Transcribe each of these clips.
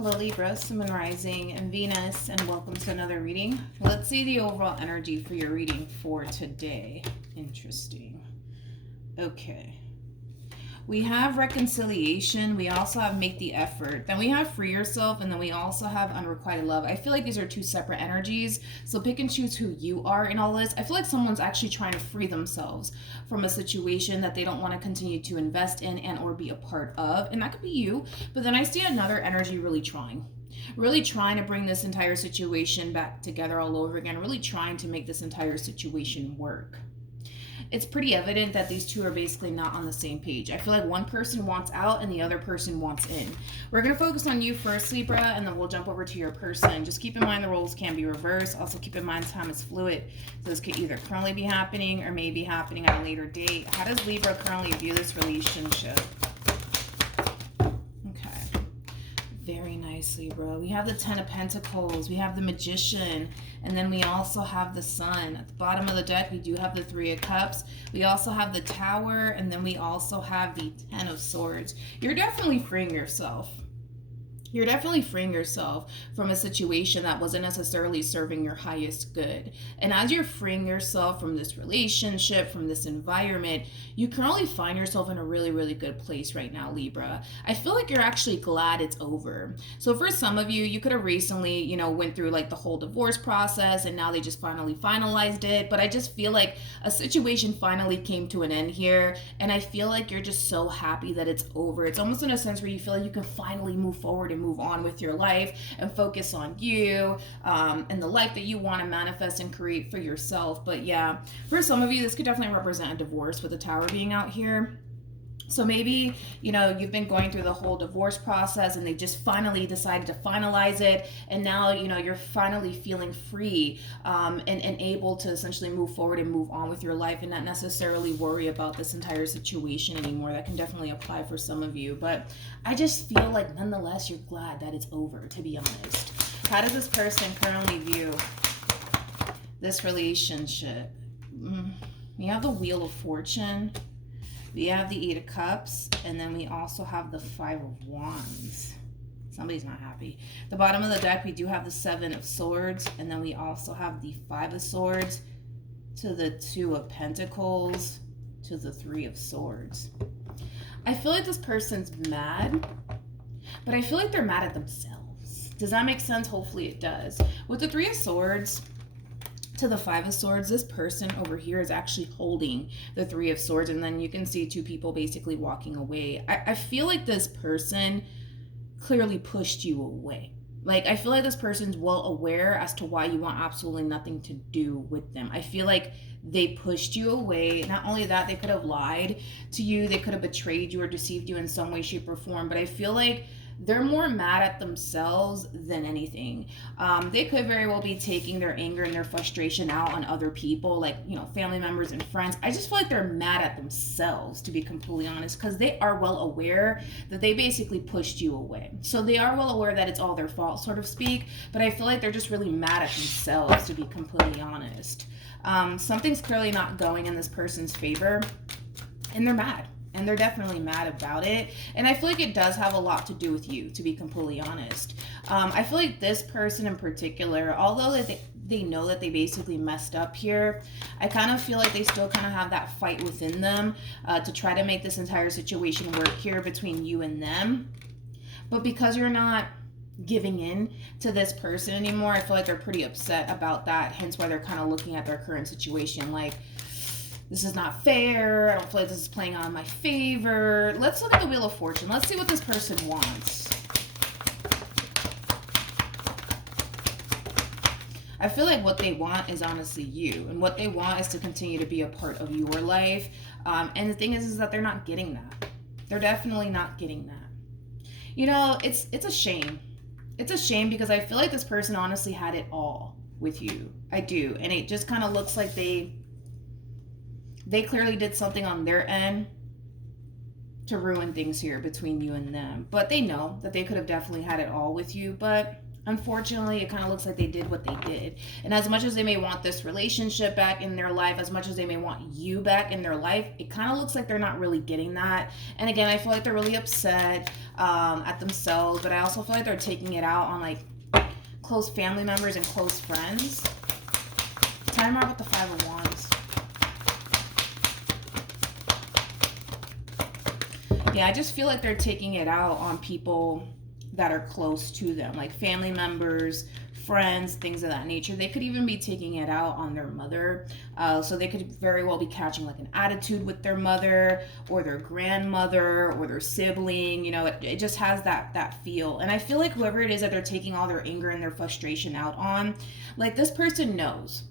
Hello Libra, Sun, Moon, Rising, and Venus, and welcome to another reading. Let's see the overall energy for your reading for today. Interesting. Okay. We have reconciliation. We also have make the effort. Then we have free yourself, and then we also have unrequited love. I feel like these are two separate energies, so pick and choose who you are in all this. I feel like someone's actually trying to free themselves from a situation that they don't want to continue to invest in and or be a part of, and that could be you. But then I see another energy really trying to bring this entire situation back together all over again, really trying to make this entire situation work. It's pretty evident that these two are basically not on the same page. I feel like one person wants out and the other person wants in. We're going to focus on you first, Libra, and then we'll jump over to your person. Just keep in mind the roles can be reversed. Also keep in mind time is fluid. So this could either currently be happening or may be happening at a later date. How does Libra currently view this relationship? Okay. Very nice, Libra. We have the Ten of Pentacles. We have the Magician. And then we also have the Sun. At the bottom of the deck, we do have the Three of Cups. We also have the Tower. And then we also have the Ten of Swords. You're definitely freeing yourself. You're definitely freeing yourself from a situation that wasn't necessarily serving your highest good. And as you're freeing yourself from this relationship, from this environment, you currently find yourself in a really, really good place right now, Libra. I feel like you're actually glad it's over. So for some of you, you could have recently, went through like the whole divorce process and now they just finally finalized it. But I just feel like a situation finally came to an end here. And I feel like you're just so happy that it's over. It's almost in a sense where you feel like you can finally move forward and move on with your life and focus on you and the life that you want to manifest and create for yourself. But yeah, for some of you, this could definitely represent a divorce with the Tower being out here. So maybe, you've been going through the whole divorce process and they just finally decided to finalize it. And now, you're finally feeling free and able to essentially move forward and move on with your life and not necessarily worry about this entire situation anymore. That can definitely apply for some of you. But I just feel like nonetheless, you're glad that it's over, to be honest. How does this person currently view this relationship? We have the Wheel of Fortune. We have the Eight of Cups, and then we also have the Five of Wands. Somebody's not happy. The bottom of the deck, we do have the Seven of Swords, and then we also have the Five of Swords to the Two of Pentacles to the Three of Swords. I feel like this person's mad, but I feel like they're mad at themselves. Does that make sense? Hopefully it does. With the Three of Swords to the Five of Swords, this person over here is actually holding the Three of Swords, and then you can see two people basically walking away. I feel like this person clearly pushed you away. Like, I feel like this person's well aware as to why you want absolutely nothing to do with them. I feel like they pushed you away. Not only that, they could have lied to you, they could have betrayed you or deceived you in some way, shape, or form, but I feel like they're more mad at themselves than anything. They could very well be taking their anger and their frustration out on other people, like, family members and friends. I just feel like they're mad at themselves, to be completely honest, because they are well aware that they basically pushed you away. So they are well aware that it's all their fault, so to speak, but I feel like they're just really mad at themselves, to be completely honest. Something's clearly not going in this person's favor, and they're mad. And they're definitely mad about it. And I feel like it does have a lot to do with you, to be completely honest. I feel like this person in particular, although they know that they basically messed up here, I kind of feel like they still kind of have that fight within them to try to make this entire situation work here between you and them. But because you're not giving in to this person anymore, I feel like they're pretty upset about that. Hence why they're kind of looking at their current situation like, this is not fair. I don't feel like this is playing on my favor. Let's look at the Wheel of Fortune. Let's see what this person wants. I feel like what they want is honestly you. And what they want is to continue to be a part of your life. And the thing is that they're not getting that. They're definitely not getting that. It's a shame. It's a shame because I feel like this person honestly had it all with you. I do. And it just kind of looks like they clearly did something on their end to ruin things here between you and them. But they know that they could have definitely had it all with you. But Unfortunately, it kind of looks like they did what they did. And as much as they may want this relationship back in their life, as much as they may want you back in their life, it kind of looks like they're not really getting that. And again, I feel like they're really upset at themselves, but I also feel like they're taking it out on like close family members and close friends. Tell me more about the Five of Wands. Yeah, I just feel like they're taking it out on people that are close to them, like family members, friends, things of that nature. They could even be taking it out on their mother. So they could very well be catching like an attitude with their mother or their grandmother or their sibling. You know, it just has that feel. And I feel like whoever it is that they're taking all their anger and their frustration out on, like this person knows.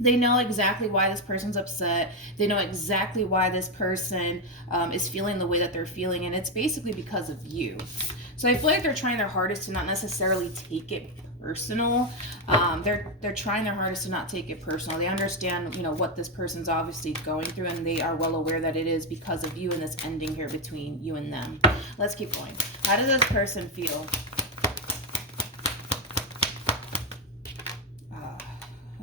They know exactly why this person's upset. They know exactly why this person is feeling the way that they're feeling. And it's basically because of you. So I feel like they're trying their hardest to not necessarily take it personal. They're trying their hardest to not take it personal. They understand, you know, what this person's obviously going through, and they are well aware that it is because of you and this ending here between you and them. Let's keep going. How does this person feel?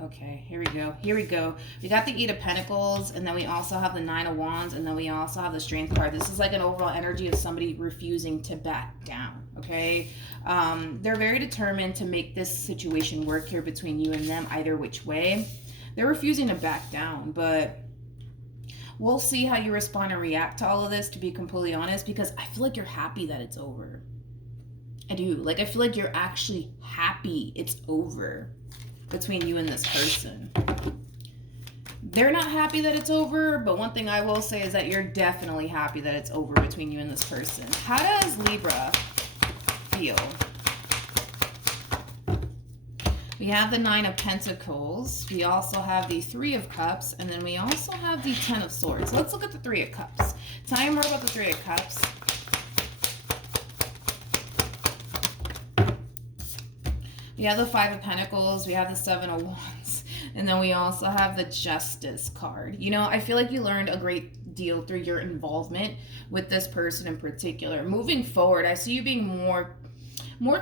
Okay, here we go. Here we go. We got the Eight of Pentacles, and then we also have the Nine of Wands, and then we also have the Strength card. This is like an overall energy of somebody refusing to back down, okay? They're very determined to make this situation work here between you and them, either which way. They're refusing to back down, but we'll see how you respond and react to all of this, to be completely honest, because I feel like you're happy that it's over. I do. Like, I feel like you're actually happy it's over between you and this person. They're not happy that it's over, but one thing I will say is that you're definitely happy that it's over between you and this person. How does Libra feel? We have the Nine of Pentacles. We also have the Three of Cups, and then we also have the Ten of Swords. Let's look at the Three of Cups. Tell me more about the Three of Cups. We have the Five of Pentacles, we have the Seven of Wands, and then we also have the Justice card. You know, I feel like you learned a great deal through your involvement with this person in particular. Moving forward, I see you being more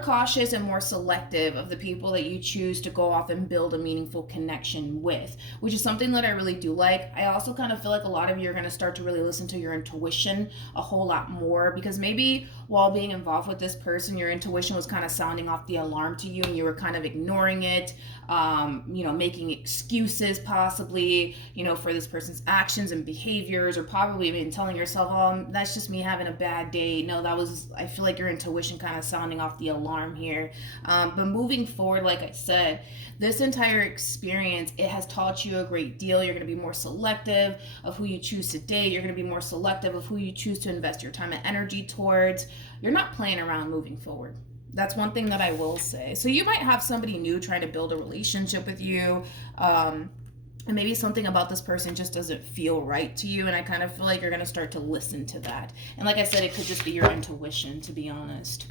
cautious and more selective of the people that you choose to go off and build a meaningful connection with, which is something that I really do like. I also kind of feel like a lot of you are going to start to really listen to your intuition a whole lot more, because maybe while being involved with this person, your intuition was kind of sounding off the alarm to you and you were kind of ignoring it, you know, making excuses possibly, you know, for this person's actions and behaviors, or probably even telling yourself, oh, that's just me having a bad day. No, I feel like your intuition kind of sounding off the alarm here. But moving forward, like I said, this entire experience, it has taught you a great deal. You're going to be more selective of who you choose to date. You're going to be more selective of who you choose to invest your time and energy towards. You're not playing around moving forward. That's one thing that I will say. So you might have somebody new trying to build a relationship with you, and maybe something about this person just doesn't feel right to you, and I kind of feel like you're going to start to listen to that. And like I said, it could just be your intuition, to be honest.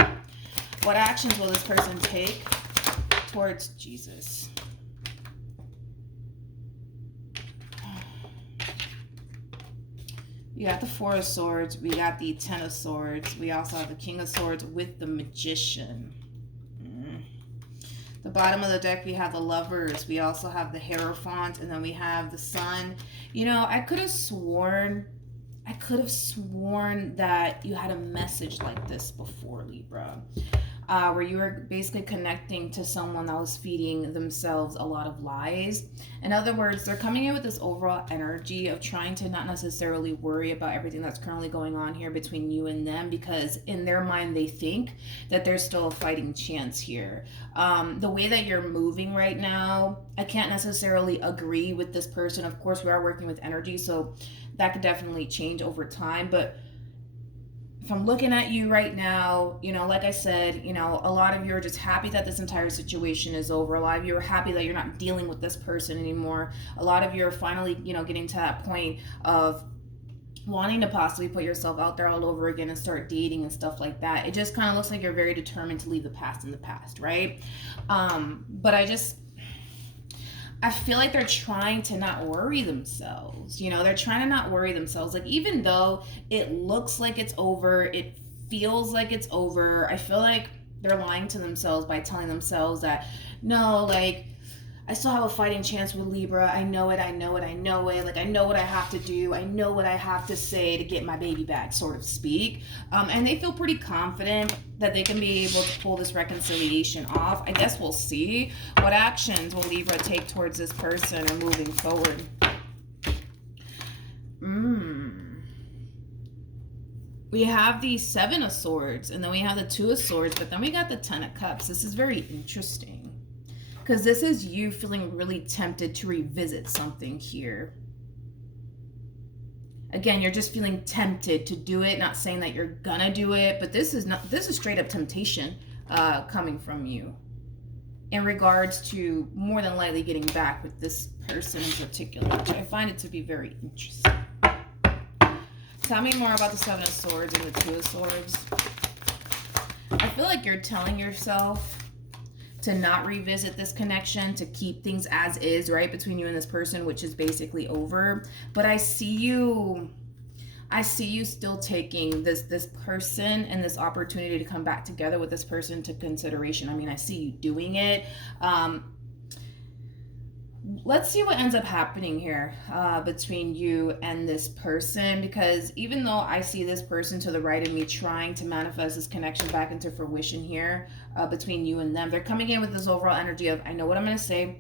What actions will this person take towards Jesus? We got the Four of Swords. We got the Ten of Swords. We also have the King of Swords with the Magician. The bottom of the deck, we have the Lovers. We also have the Hierophant, and then we have the Sun. You know, I could have sworn that you had a message like this before, Libra. Where you were basically connecting to someone that was feeding themselves a lot of lies. In other words, they're coming in with this overall energy of trying to not necessarily worry about everything that's currently going on here between you and them, because in their mind they think that there's still a fighting chance here. The way that you're moving right now, I can't necessarily agree with this person. Of course, we are working with energy, so that could definitely change over time, but if I'm looking at you right now, you know, like I said, you know, a lot of you are just happy that this entire situation is over. A lot of you are happy that you're not dealing with this person anymore. A lot of you are finally, you know, getting to that point of wanting to possibly put yourself out there all over again and start dating and stuff like that. It just kind of looks like you're very determined to leave the past in the past, right? But I feel like they're trying to not worry themselves. You know, they're trying to not worry themselves. Like, even though it looks like it's over, it feels like it's over, I feel like They're lying to themselves by telling themselves that, no, like, I still have a fighting chance with Libra. I know it, I know it, I know it. Like, I know what I have to do. I know what I have to say to get my baby back, so to speak. And they feel pretty confident that they can be able to pull this reconciliation off. I guess we'll see. What actions will Libra take towards this person or moving forward? We have the Seven of Swords, and then we have the Two of Swords, but then we got the Ten of Cups. This is very interesting, because this is you feeling really tempted to revisit something here. Again, you're just feeling tempted to do it, not saying that you're gonna do it, but this is straight up temptation coming from you in regards to more than likely getting back with this person in particular, which I find it to be very interesting. Tell me more about the Seven of Swords and the Two of Swords. I feel like you're telling yourself to not revisit this connection, to keep things as is, right, between you and this person, which is basically over. But I see you still taking this person and this opportunity to come back together with this person into consideration. I mean, I see you doing it. Let's see what ends up happening here between you and this person, because even though I see this person to the right of me trying to manifest this connection back into fruition here between you and them, they're coming in with this overall energy of, I know what I'm going to say,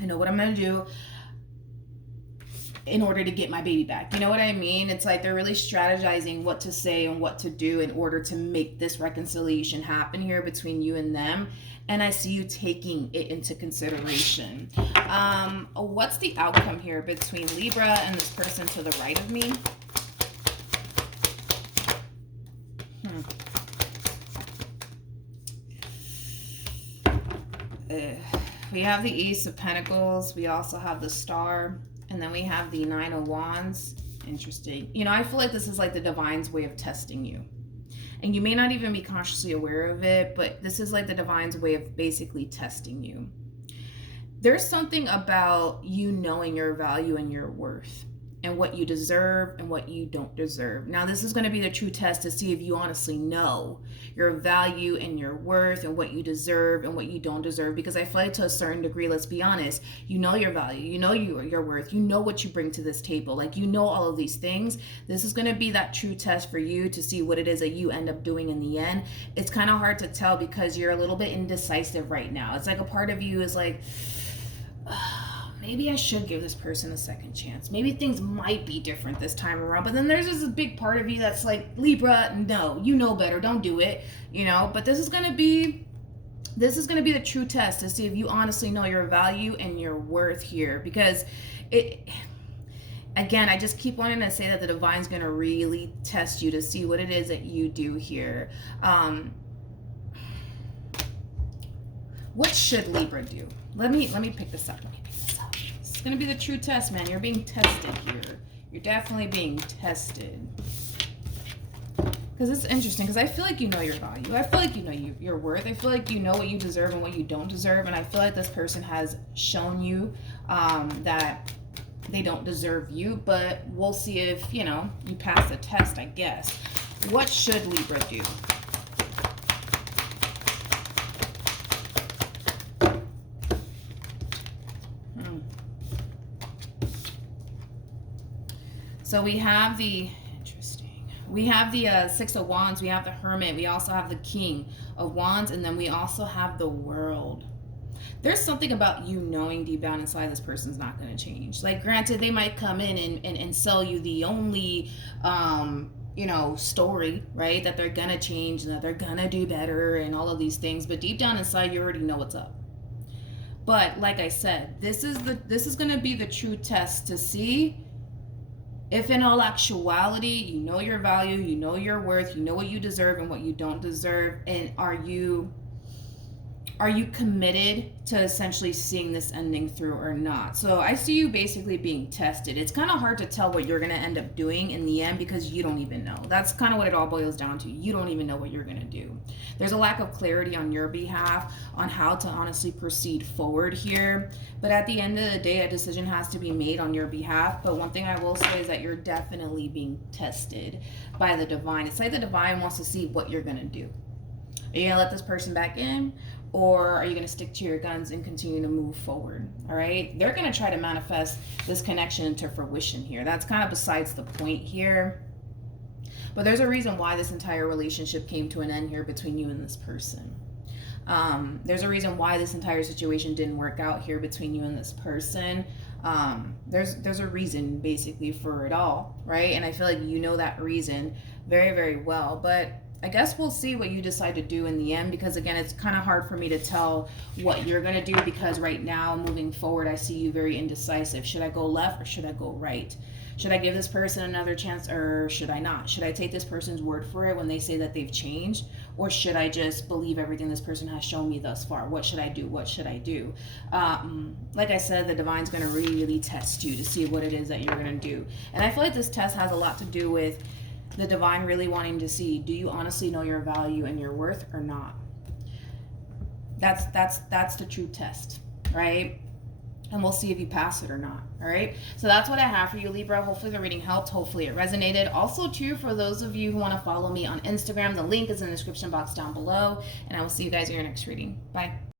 I know what I'm going to do in order to get my baby back. You know what I mean? It's like they're really strategizing what to say and what to do in order to make this reconciliation happen here between you and them. And I see you taking it into consideration. What's the outcome here between Libra and this person to the right of me? We have the Ace of Pentacles. We also have the Star. And then we have the Nine of Wands. Interesting. You know, I feel like this is like the divine's way of testing you. And you may not even be consciously aware of it, but this is like the divine's way of basically testing you. There's something about you knowing your value and your worth, and what you deserve and what you don't deserve. Now, this is going to be the true test to see if you honestly know your value and your worth and what you deserve and what you don't deserve. Because I feel like to a certain degree, let's be honest, you know your value, you know your worth, you know what you bring to this table. Like, you know all of these things. This is going to be that true test for you to see what it is that you end up doing in the end. It's kind of hard to tell because you're a little bit indecisive right now. It's like a part of you is like, maybe I should give this person a second chance. Maybe things might be different this time around. But then there's this big part of you that's like, Libra, no, you know better. Don't do it. You know, but this is going to be the true test to see if you honestly know your value and your worth here. Because again, I just keep wanting to say that the divine's going to really test you to see what it is that you do here. What should Libra do? Let me pick this up. It's going to be the true test, man. You're being tested here. You're definitely being tested. Because it's interesting, because I feel like you know your value. I feel like you know your worth. I feel like you know what you deserve and what you don't deserve. And I feel like this person has shown you that they don't deserve you. But we'll see if, you know, you pass the test, I guess. What should Libra do? So we have the Six of Wands, we have the Hermit, we also have the King of Wands, and then we also have the World. There's something about you knowing deep down inside this person's not going to change. Like, granted, they might come in and sell you the only, you know, story, right? That they're going to change and that they're going to do better and all of these things. But deep down inside, you already know what's up. But like I said, this is going to be the true test to see if in all actuality, you know your value, you know your worth, you know what you deserve and what you don't deserve, and are you committed to essentially seeing this ending through or not? So I see you basically being tested. It's kind of hard to tell what you're going to end up doing in the end because you don't even know. That's kind of what it all boils down to. You don't even know what you're going to do. There's a lack of clarity on your behalf on how to honestly proceed forward here. But at the end of the day, a decision has to be made on your behalf. But one thing I will say is that you're definitely being tested by the divine. It's like the divine wants to see what you're going to do. Are you going to let this person back in? Or are you going to stick to your guns and continue to move forward? All right. They're going to try to manifest this connection into fruition here. That's kind of besides the point here. But there's a reason why this entire relationship came to an end here between you and this person. There's a reason why this entire situation didn't work out here between you and this person. There's a reason basically for it all, right? And I feel like you know that reason very, very well. But I guess we'll see what you decide to do in the end, because again, it's kind of hard for me to tell what you're going to do, because right now, moving forward, I see you very indecisive. Should I go left or should I go right? Should I give this person another chance or should I not? Should I take this person's word for it when they say that they've changed? Or should I just believe everything this person has shown me thus far? What should I do? What should I do? Like I said, the divine's going to really test you to see what it is that you're going to do. And I feel like this test has a lot to do with the divine really wanting to see, do you honestly know your value and your worth or not? That's the true test, right? And we'll see if you pass it or not. All right. So that's what I have for you, Libra. Hopefully the reading helped. Hopefully it resonated. Also, too, for those of you who want to follow me on Instagram, the link is in the description box down below. And I will see you guys in your next reading. Bye.